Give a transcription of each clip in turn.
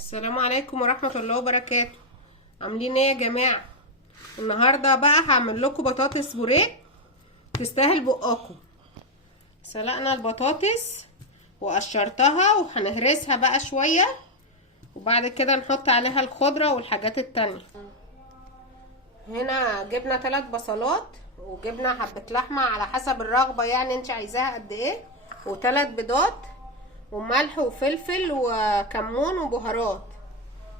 السلام عليكم ورحمة الله وبركاته. عاملين ايه يا جماعة؟ النهاردة بقى هعمل لكم بطاطس بوريه تستاهل بقكم. سلقنا البطاطس وقشرتها وهنهرسها بقى شوية، وبعد كده نحط عليها الخضرة والحاجات التانية. هنا جبنا 3 بصلات، وجبنا حبة لحمة على حسب الرغبة، يعني انت عايزاها قد ايه، و3 بيضات وملح وفلفل وكمون وبهارات،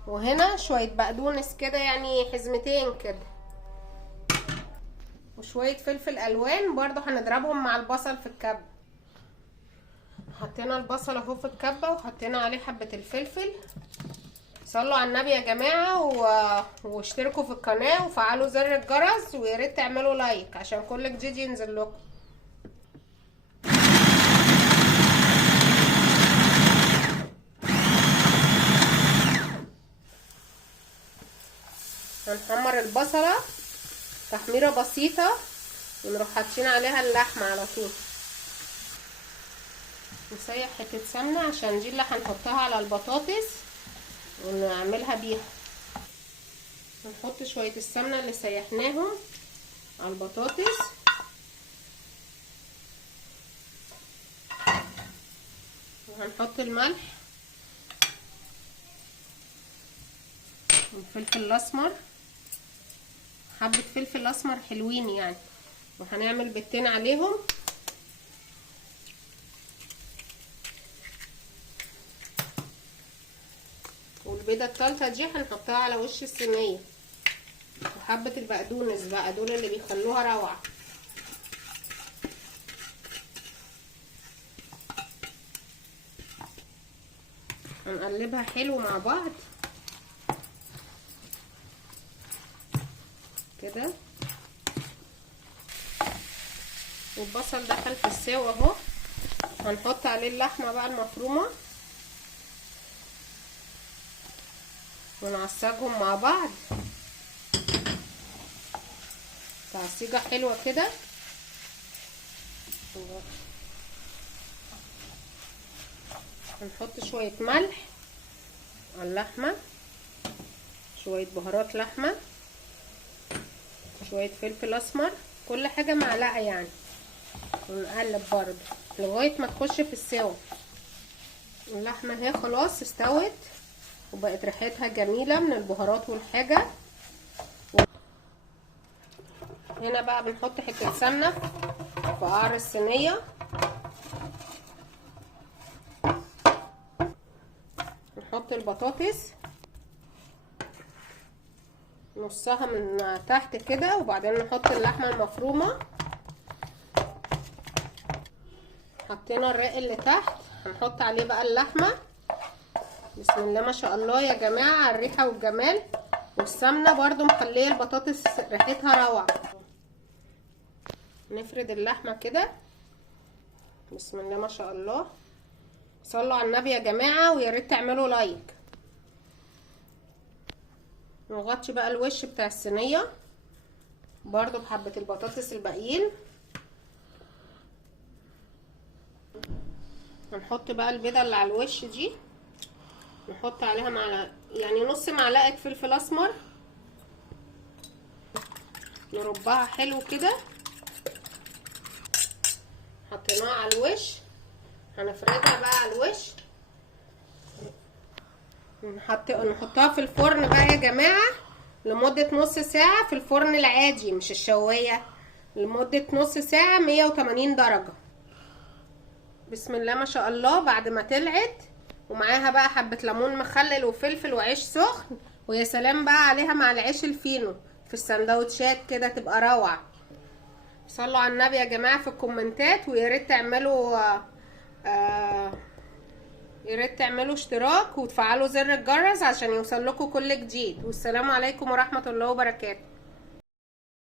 وهنا شوية بقدونس كده يعني حزمتين كده، وشوية فلفل الوان برضو هنضربهم مع البصل في الكبة. حطينا البصل اهو في الكبة وحطينا عليه حبة الفلفل. صلوا على النبي يا جماعة واشتركوا في القناة وفعلوا زر الجرس، وياريت تعملوا لايك عشان كل جديد ينزل لكم. هنحمر البصلة تحميرة بسيطة ونروح حاطين عليها اللحمة على طول. نسيح حتة سمنة عشان دي اللي هنحطها على البطاطس ونعملها بيها. هنحط شوية السمنة اللي سيحناهم على البطاطس، وهنحط الملح والفلفل الاسمر، حبة فلفل اسمر حلوين يعني، وهنعمل بيضتين عليهم، والبيضة التالتة دي هنحطها على وش الصينية، وحبة البقدونس بقى دول اللي بيخلوها روعة. هنقلبها حلو مع بعض كده. والبصل دخل في السوا اهو، هنحط عليه اللحمة بقى المفرومة ونعصجهم مع بعض تعصيجة حلوة كده. هنحط شوية ملح على اللحمة، شوية بهارات لحمة، شوية فلفل اسمر، كل حاجة معلقة يعني، ونقلب برضه لغاية ما تخش في السوا. اللحمة اهي خلاص استوت وبقت ريحتها جميلة من البهارات والحاجة. هنا بقى بنحط حتة سمنة في قعر الصينية، نحط البطاطس نصها من تحت كده، وبعدين نحط اللحمة المفرومة. حطينا الرق اللي تحت، هنحط عليه بقى اللحمة. بسم الله ما شاء الله يا جماعة على الريحة والجمال، والسمنة برضو مخليه البطاطس ريحتها روعة. نفرد اللحمة كده، بسم الله ما شاء الله. صلوا على النبي يا جماعة وياريت تعملوا لايك. نغطي بقى الوش بتاع الصينية برضو بحبة البطاطس الباقيين. هنحط بقى البيضة اللي على الوش دي، نحط عليها يعني نص معلقة فلفل اسمر، نربها حلو كده. حطيناها على الوش، هنفردها بقى على الوش، نحطها في الفرن بقى يا جماعة لمدة نص ساعة في الفرن العادي مش الشواية، لمدة نص ساعة 180 درجة. بسم الله ما شاء الله. بعد ما طلعت ومعاها بقى حبة ليمون مخلل وفلفل وعيش سخن، ويا سلام بقى عليها مع العيش الفينو في السندوتشات كده تبقى روعة. صلوا على النبي يا جماعة في الكومنتات، وياريت تعملوا ياريت تعملوا اشتراك وتفعلوا زر الجرس عشان يوصل لكم كل جديد. والسلام عليكم ورحمة الله وبركاته.